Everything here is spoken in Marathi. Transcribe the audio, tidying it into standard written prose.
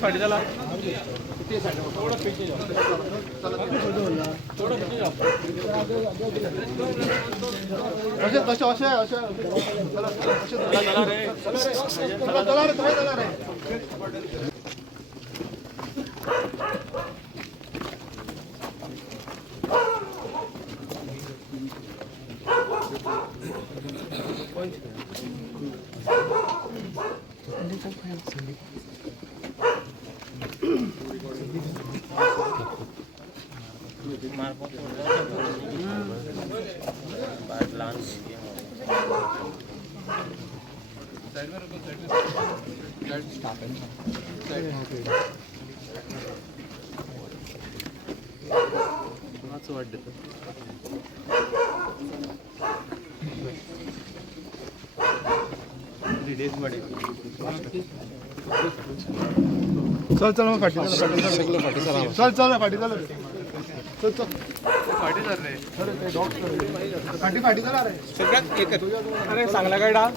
फाटी झाला थोडं पिछे जाओ थोडं पिछे जाओ असे तसे असे असे चला चला रे चला रे चल चल मग फाटी चल चल फाटी चल चल चल फाटी चल रे फाटी फाटी चला रे सगळ्यात एकच अरे चांगला गाडा